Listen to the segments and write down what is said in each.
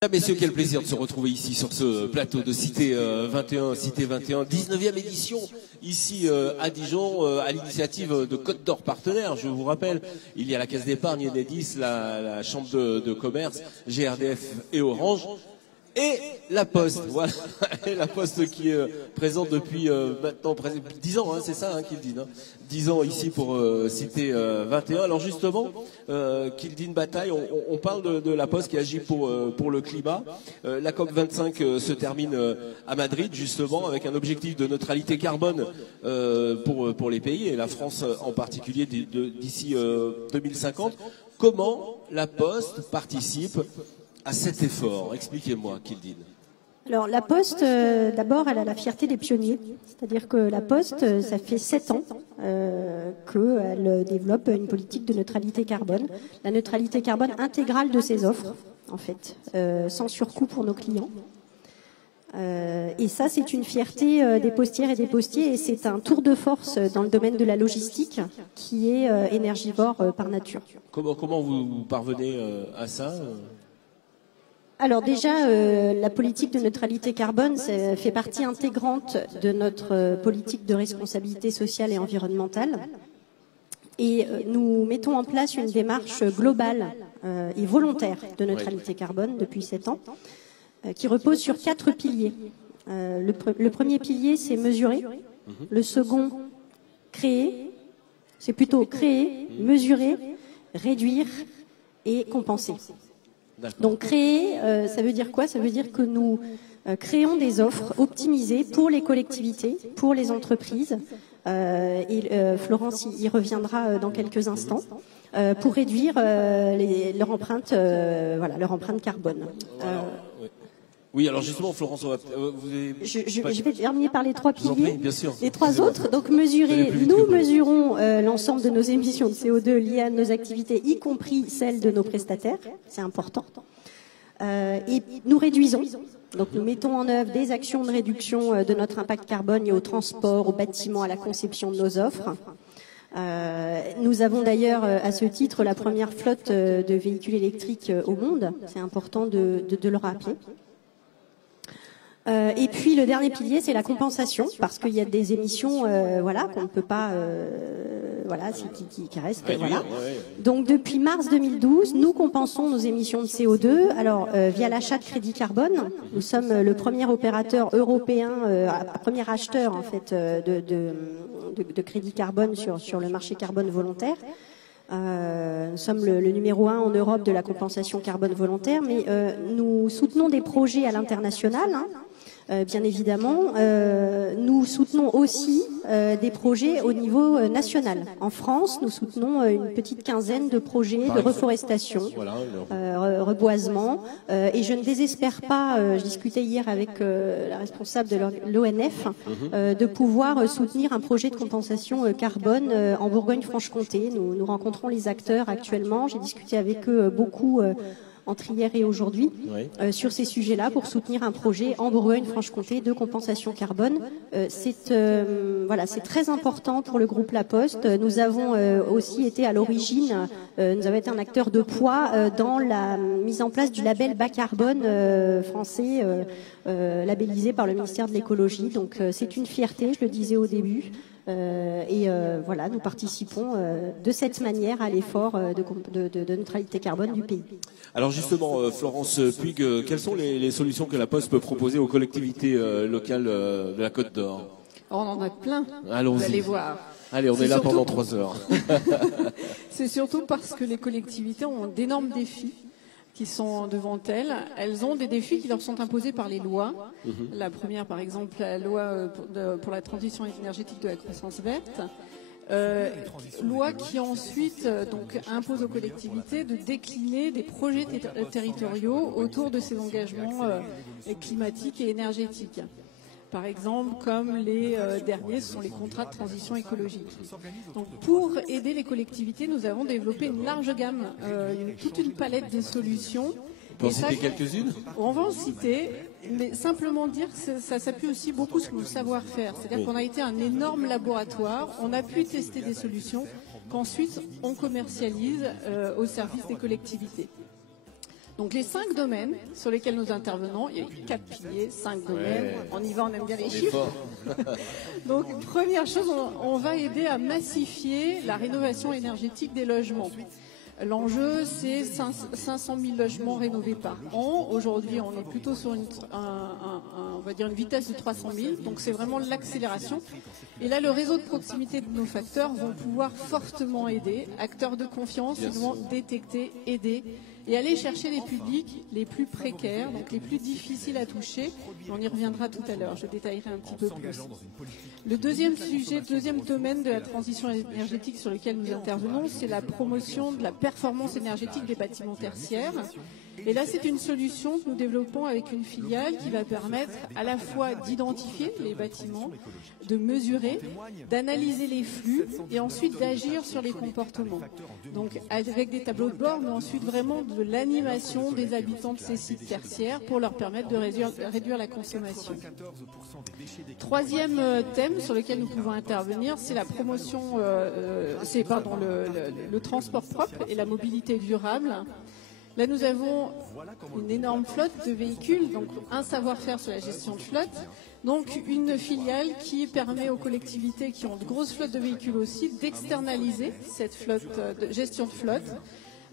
Mesdames, Messieurs, quel plaisir de se retrouver ici sur ce plateau de Cité 21, Cité 21, 19e édition, ici à Dijon, à l'initiative de Côte d'Or Partenaires. Je vous rappelle, il y a la Caisse d'épargne, Enedis, la Chambre de commerce, GRDF et Orange. Et la Poste, voilà, et la Poste qui est présente depuis maintenant 10 ans, hein, c'est ça Kildine, 10 ans ici pour Cité 21. Alors justement, Kildine Bataille, on parle de la Poste qui agit pour le climat. La COP25 se termine à Madrid justement avec un objectif de neutralité carbone pour les pays et la France en particulier d'ici 2050. Comment la Poste participe à cet effort? Expliquez-moi, Kildine. Alors la Poste, d'abord, elle a la fierté des pionniers. C'est-à-dire que la Poste, ça fait 7 ans qu'elle développe une politique de neutralité carbone. La neutralité carbone intégrale de ses offres, en fait, sans surcoût pour nos clients. Et ça, c'est une fierté des postières et des postiers, et c'est un tour de force dans le domaine de la logistique qui est énergivore par nature. Comment vous parvenez à ça? Alors déjà, la politique de neutralité carbone fait partie intégrante de notre politique de responsabilité sociale et environnementale. Et nous mettons en place une démarche globale et volontaire de neutralité carbone depuis 7 ans, qui repose sur 4 piliers. Le premier pilier, c'est mesurer. Le second, créer. C'est plutôt créer, mesurer, réduire et compenser. Donc créer, ça veut dire quoi? Ça veut dire que nous créons des offres optimisées pour les collectivités, pour les entreprises, et Florence y reviendra dans quelques instants, pour réduire leur empreinte, leur empreinte carbone. Oui, alors justement, Florence, je vais terminer par les 3 piliers, bien sûr. Les 3 autres. Donc mesurer, nous mesurons l'ensemble de nos émissions de CO2 liées à nos activités, y compris celles de nos prestataires, c'est important. Et nous réduisons, donc nous mettons en œuvre des actions de réduction de notre impact carbone liées au transport, au bâtiment, à la conception de nos offres. Nous avons d'ailleurs à ce titre la première flotte de véhicules électriques au monde, c'est important de le rappeler. Et puis le dernier pilier, c'est la compensation, parce qu'il y a des émissions, qu'on ne peut pas, qui restent, voilà. Donc depuis mars 2012, nous compensons nos émissions de CO2. Alors via l'achat de crédit carbone, nous sommes le premier opérateur européen, premier acheteur en fait de crédit carbone sur le marché carbone volontaire. Nous sommes le numéro 1 en Europe de la compensation carbone volontaire, mais nous soutenons des projets à l'international. Bien évidemment, nous soutenons aussi des projets au niveau national. En France, nous soutenons une petite quinzaine de projets de reforestation, reboisement, et je ne désespère pas, je discutais hier avec la responsable de l'ONF, de pouvoir soutenir un projet de compensation carbone en Bourgogne-Franche-Comté. Nous rencontrons les acteurs actuellement, j'ai discuté avec eux beaucoup entre hier et aujourd'hui, sur ces sujets-là pour soutenir un projet en Bourgogne-Franche-Comté de compensation carbone. C'est très important pour le groupe La Poste. Nous avons aussi été à l'origine, nous avons été un acteur de poids dans la mise en place du label bas carbone français, labellisé par le ministère de l'écologie. Donc c'est une fierté, je le disais au début. Nous participons de cette manière à l'effort de neutralité carbone du pays. Alors justement, Florence Puig, quelles sont les solutions que la Poste peut proposer aux collectivités locales de la Côte d'Or? On en a plein, allons-y. Vous allez voir. Allez, on est là pendant 3 heures. C'est surtout parce que les collectivités ont d'énormes défis qui sont devant elles. Elles ont des défis qui leur sont imposés par les lois. La première, par exemple, la loi pour la transition énergétique de la croissance verte. Loi qui ensuite impose aux collectivités de décliner des projets territoriaux autour de ces engagements climatiques et énergétiques. Par exemple, comme les derniers, ce sont les contrats de transition écologique. Donc, pour aider les collectivités, nous avons développé une large gamme, toute une palette de solutions. On peut en citer quelques-unes? On va en citer, mais simplement dire que ça s'appuie aussi beaucoup sur le savoir-faire. C'est-à-dire qu'on a été un énorme laboratoire, on a pu tester des solutions qu'ensuite on commercialise au service des collectivités. Donc les 5 domaines sur lesquels nous intervenons, il y a 4 piliers, 5 domaines, on y va, on aime bien les chiffres. Donc première chose, on va aider à massifier la rénovation énergétique des logements. L'enjeu, c'est 500 000 logements rénovés par an. Aujourd'hui, on est plutôt sur on va dire une vitesse de 300 000. Donc, c'est vraiment l'accélération. Et là, le réseau de proximité de nos facteurs vont pouvoir fortement aider. Acteurs de confiance, ils vont détecter, aider et aller chercher les publics les plus précaires, donc les plus difficiles à toucher. On y reviendra tout à l'heure, je détaillerai un petit peu plus. Le deuxième sujet, deuxième domaine de la transition énergétique sur lequel nous intervenons, c'est la promotion de la performance énergétique des bâtiments tertiaires. Et là, c'est une solution que nous développons avec une filiale qui va permettre à la fois d'identifier les bâtiments, de mesurer, d'analyser les flux et ensuite d'agir sur les comportements. Donc, avec des tableaux de bord, mais ensuite vraiment de l'animation des habitants de ces sites tertiaires pour leur permettre de réduire la consommation. Troisième thème sur lequel nous pouvons intervenir, c'est la promotion, le transport propre et la mobilité durable. Là, nous avons une énorme flotte de véhicules, donc un savoir-faire sur la gestion de flotte. Donc, une filiale qui permet aux collectivités qui ont de grosses flottes de véhicules aussi d'externaliser cette flotte, de gestion de flotte,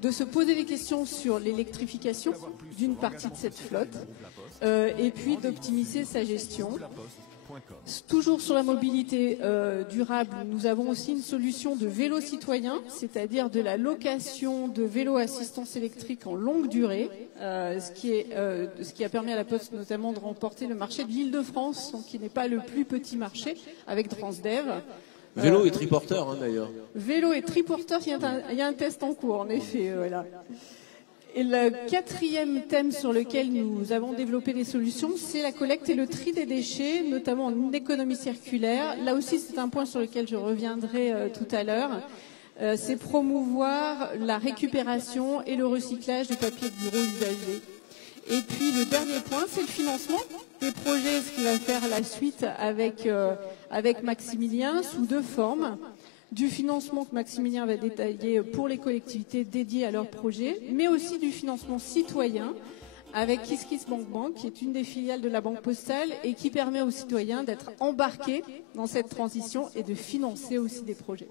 de se poser des questions sur l'électrification d'une partie de cette flotte et puis d'optimiser sa gestion. Toujours sur la mobilité durable, nous avons aussi une solution de vélo citoyen, c'est-à-dire de la location de vélos à assistance électrique en longue durée, ce qui a permis à la Poste notamment de remporter le marché de l'Île-de-France, qui n'est pas le plus petit marché, avec Transdev. Vélo et triporteur, hein, d'ailleurs. Vélo et triporteur, il y a un test en cours, en effet. Voilà. Et le quatrième thème sur lequel nous avons développé des solutions, c'est la collecte et le tri des déchets, notamment en économie circulaire. Là aussi, c'est un point sur lequel je reviendrai tout à l'heure. C'est promouvoir la récupération et le recyclage de papier de bureau usagé. Et puis le dernier point, c'est le financement des projets, ce qui va faire la suite avec Maximilien sous 2 formes. Du financement que Maximilien va détailler pour les collectivités dédiées à leurs projets, mais aussi du financement citoyen avec KissKissBankBank, qui est une des filiales de la Banque Postale et qui permet aux citoyens d'être embarqués dans cette transition et de financer aussi des projets.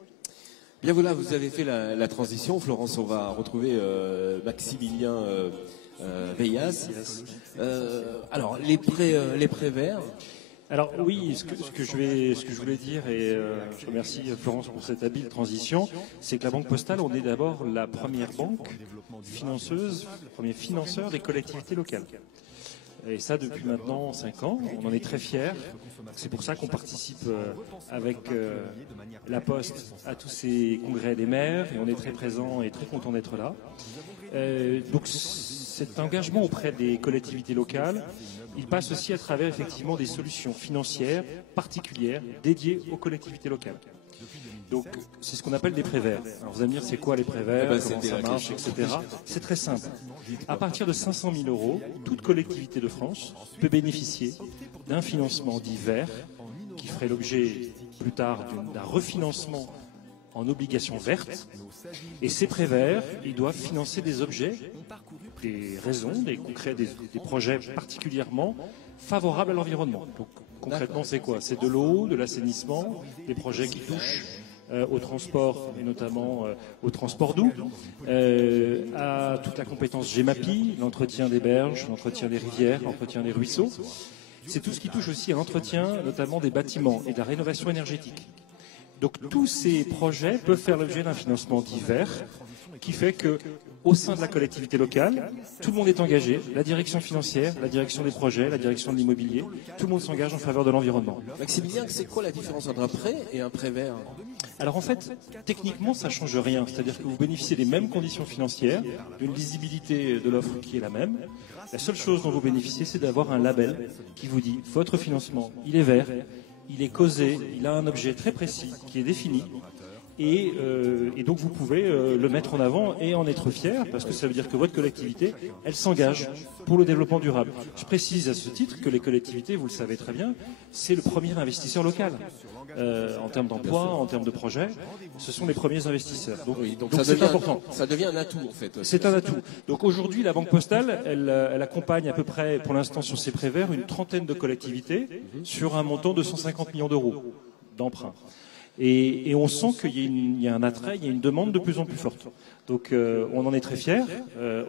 Bien voilà, vous avez fait la transition. Florence, on va retrouver Maximilien Veillas. Alors, les prêts verts. Alors oui, ce que je voulais dire, et je remercie Florence pour cette habile transition, c'est que la Banque Postale, on est d'abord la première banque financeuse, le premier financeur des collectivités locales. Et ça depuis maintenant 5 ans, on en est très fiers. C'est pour ça qu'on participe avec la Poste à tous ces congrès des maires, et on est très présents et très contents d'être là. Donc cet engagement auprès des collectivités locales, il passe aussi à travers effectivement des solutions financières particulières dédiées aux collectivités locales. Donc c'est ce qu'on appelle des prêts verts. Alors vous allez me dire c'est quoi les prêts verts, comment ça marche, etc. C'est très simple. À partir de 500 000 €, toute collectivité de France peut bénéficier d'un financement dit vert qui ferait l'objet plus tard d'un refinancement en obligations vertes. Et ces prêts verts, ils doivent financer des objets, des raisons, des projets particulièrement favorables à l'environnement. Donc concrètement, c'est quoi? C'est de l'eau, de l'assainissement, des projets qui touchent au transport, et notamment au transport doux, à toute la compétence GEMAPI, l'entretien des berges, l'entretien des rivières, l'entretien des ruisseaux. C'est tout ce qui touche aussi à l'entretien, notamment des bâtiments et de la rénovation énergétique. Donc tous ces projets peuvent faire l'objet d'un financement divers qui fait que, au sein de la collectivité locale, tout le monde est engagé, la direction financière, la direction des projets, la direction de l'immobilier, tout le monde s'engage en faveur de l'environnement. Maximilien, c'est quoi la différence entre un prêt et un prêt vert? Alors en fait, techniquement, ça ne change rien. C'est-à-dire que vous bénéficiez des mêmes conditions financières, d'une lisibilité de l'offre qui est la même. La seule chose dont vous bénéficiez, c'est d'avoir un label qui vous dit « Votre financement, il est vert, il est causé, il a un objet très précis qui est défini. » et donc vous pouvez le mettre en avant et en être fier, parce que ça veut dire que votre collectivité, elle s'engage pour le développement durable. Je précise à ce titre que les collectivités, vous le savez très bien, c'est le premier investisseur local. En termes d'emploi, en termes de projets, ce sont les premiers investisseurs. Donc c'est important. Ça devient un atout, en fait. C'est un atout. Donc aujourd'hui, la Banque Postale, elle accompagne à peu près, pour l'instant, sur ses prêts verts, une trentaine de collectivités sur un montant de 150 millions d'euros d'emprunt. Et on sent qu'il y a un attrait, il y a une demande de plus en plus forte. Donc on en est très fiers.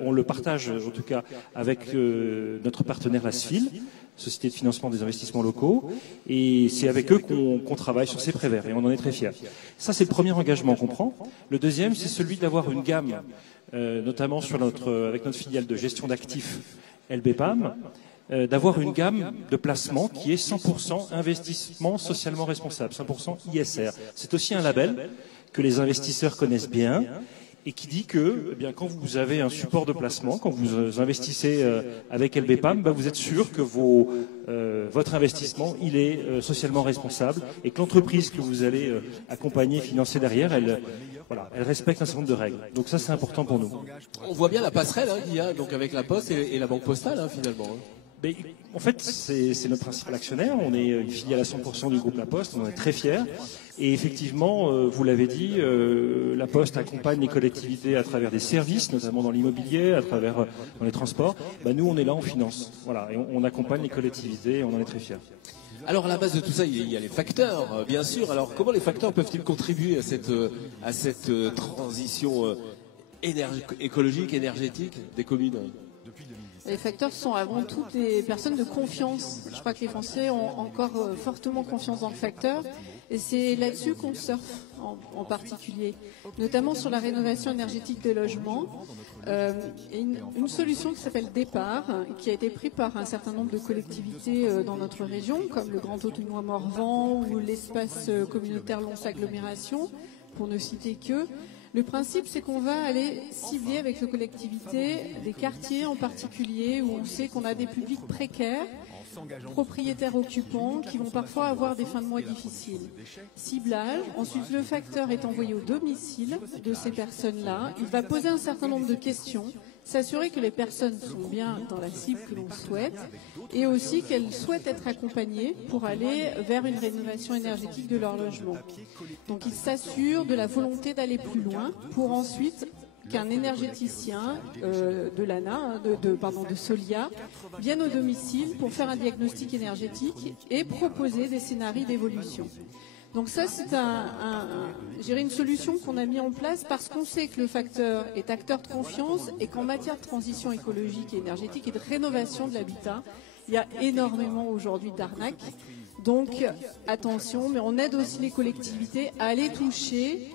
On le partage, en tout cas, avec notre partenaire, la SFIL, Société de financement des investissements locaux, et c'est avec eux qu'on travaille sur ces prêts verts, et on en est très fiers. Ça, c'est le premier engagement qu'on prend. Le deuxième, c'est celui d'avoir une gamme, notamment avec notre filiale de gestion d'actifs LBPAM, d'avoir une gamme de placements qui est 100% investissement socialement responsable, 100% ISR. C'est aussi un label que les investisseurs connaissent bien, et qui dit que eh bien, quand vous avez un support de placement, quand vous investissez avec LBPAM, vous êtes sûr que votre investissement il est socialement responsable et que l'entreprise que vous allez accompagner, financer derrière, elle respecte un certain nombre de règles. Donc ça, c'est important pour nous. On voit bien la passerelle qu'il y a donc, avec la Poste et la Banque Postale, finalement. Mais, en fait, c'est notre principal actionnaire. On est une filiale à 100% du groupe La Poste. On en est très fiers. Et effectivement, vous l'avez dit, La Poste accompagne les collectivités à travers des services, notamment dans l'immobilier, à travers dans les transports. Nous, on est là en finance. Voilà, et on accompagne les collectivités et on en est très fiers. Alors, à la base de tout ça, il y a les facteurs, bien sûr. Alors, comment les facteurs peuvent-ils contribuer à cette transition écologique, énergétique des communes ? Les facteurs sont avant tout des personnes de confiance. Je crois que les Français ont encore fortement confiance dans le facteur. Et c'est là-dessus qu'on surfe en particulier, notamment sur la rénovation énergétique des logements. Une solution qui s'appelle Départ, qui a été prise par un certain nombre de collectivités dans notre région, comme le Grand Autunois Morvan ou l'espace communautaire Lons Agglomération, pour ne citer que. Le principe, c'est qu'on va aller cibler avec les collectivités des quartiers en particulier où on sait qu'on a des publics précaires, propriétaires occupants, qui vont parfois avoir des fins de mois difficiles. Ciblage. Ensuite, le facteur est envoyé au domicile de ces personnes-là. Il va poser un certain nombre de questions, s'assurer que les personnes sont bien dans la cible que l'on souhaite et aussi qu'elles souhaitent être accompagnées pour aller vers une rénovation énergétique de leur logement. Donc il s'assure de la volonté d'aller plus loin pour ensuite qu'un énergéticien de l'ANA, de Solia, vienne au domicile pour faire un diagnostic énergétique et proposer des scénarios d'évolution. Donc ça, c'est une solution qu'on a mis en place parce qu'on sait que le facteur est acteur de confiance et qu'en matière de transition écologique et énergétique et de rénovation de l'habitat, il y a énormément aujourd'hui d'arnaques. Donc attention, mais on aide aussi les collectivités à aller toucher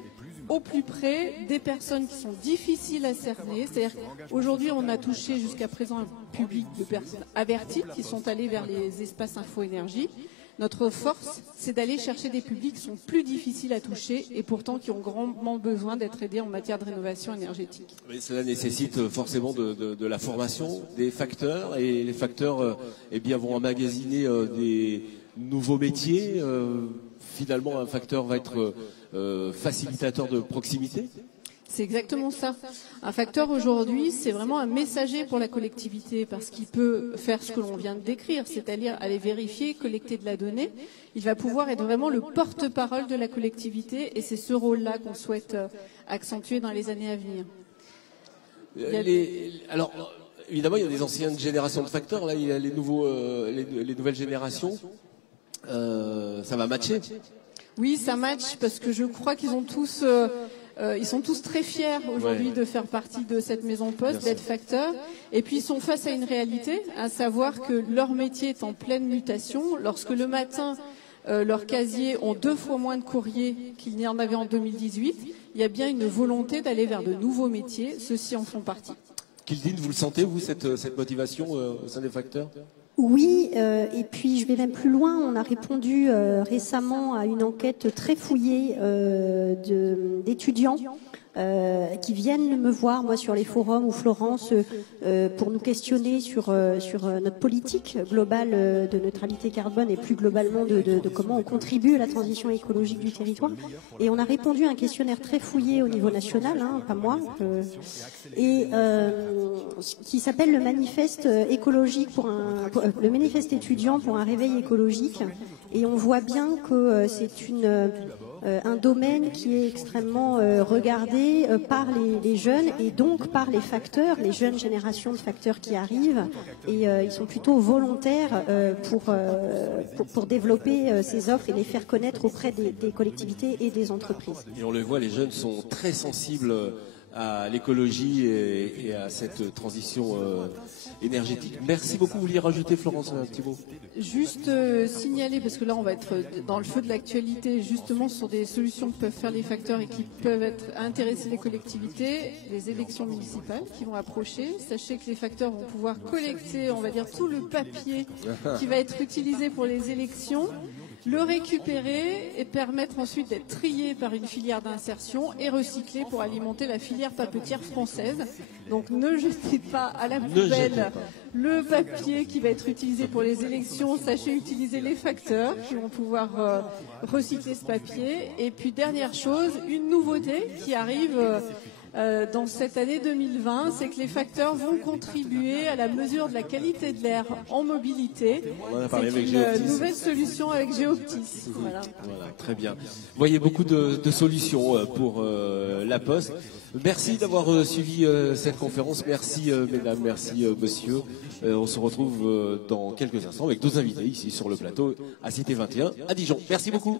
au plus près des personnes qui sont difficiles à cerner. C'est-à-dire qu'aujourd'hui, on a touché jusqu'à présent un public de personnes averties qui sont allées vers les espaces info-énergie. Notre force, c'est d'aller chercher des publics qui sont plus difficiles à toucher et pourtant qui ont grandement besoin d'être aidés en matière de rénovation énergétique. Mais cela nécessite forcément de la formation des facteurs et les facteurs vont emmagasiner des nouveaux métiers. Finalement, un facteur va être facilitateur de proximité. C'est exactement ça. Un facteur aujourd'hui, c'est vraiment un messager pour la collectivité parce qu'il peut faire ce que l'on vient de décrire, c'est-à-dire aller vérifier, collecter de la donnée. Il va pouvoir être vraiment le porte-parole de la collectivité et c'est ce rôle-là qu'on souhaite accentuer dans les années à venir. Alors, évidemment, il y a des anciennes générations de facteurs. Là, il y a les nouvelles générations. Ça va matcher ? Oui, ça match parce que je crois qu'ils ont tous... ils sont tous très fiers aujourd'hui de faire partie de cette maison Poste, d'être facteurs. Et puis ils sont face à une réalité, à savoir que leur métier est en pleine mutation. Lorsque le matin, leurs casiers ont 2 fois moins de courriers qu'il n'y en avait en 2018, il y a bien une volonté d'aller vers de nouveaux métiers. Ceux-ci en font partie. Kildine, vous le sentez, vous, cette motivation au sein des facteurs ? Oui, et puis je vais même plus loin. On a répondu récemment à une enquête très fouillée d'étudiants qui viennent me voir, moi, sur les forums ou Florence, pour nous questionner sur notre politique globale de neutralité carbone et plus globalement de comment on contribue à la transition écologique du territoire. Et on a répondu à un questionnaire très fouillé au niveau national, hein, pas moi, qui s'appelle le manifeste écologique le manifeste étudiant pour un réveil écologique. Et on voit bien que c'est un domaine qui est extrêmement regardé par les jeunes et donc par les facteurs, les jeunes générations de facteurs qui arrivent. Et ils sont plutôt volontaires pour développer ces offres et les faire connaître auprès des collectivités et des entreprises. Et on le voit, les jeunes sont très sensibles à l'écologie et à cette transition énergétique. Merci beaucoup. Vous vouliez rajouter, Florence, un petit mot? Juste signaler, parce que là on va être dans le feu de l'actualité, justement sur des solutions que peuvent faire les facteurs et qui peuvent intéresser les collectivités, les élections municipales qui vont approcher. Sachez que les facteurs vont pouvoir collecter, on va dire, tout le papier qui va être utilisé pour les élections, le récupérer et permettre ensuite d'être trié par une filière d'insertion et recyclé pour alimenter la filière papetière française. Donc ne jetez pas à la poubelle le papier qui va être utilisé pour les élections. Sachez utiliser les facteurs qui vont pouvoir recycler ce papier. Et puis dernière chose, une nouveauté qui arrive dans cette année 2020, c'est que les facteurs vont contribuer à la mesure de la qualité de l'air en mobilité. C'est une nouvelle solution avec Géoptis. Voilà, très bien. Vous voyez beaucoup de solutions pour la Poste. Merci d'avoir suivi cette conférence. Merci mesdames, merci monsieur. On se retrouve dans quelques instants avec deux invités ici sur le plateau à Cité 21 à Dijon. Merci beaucoup.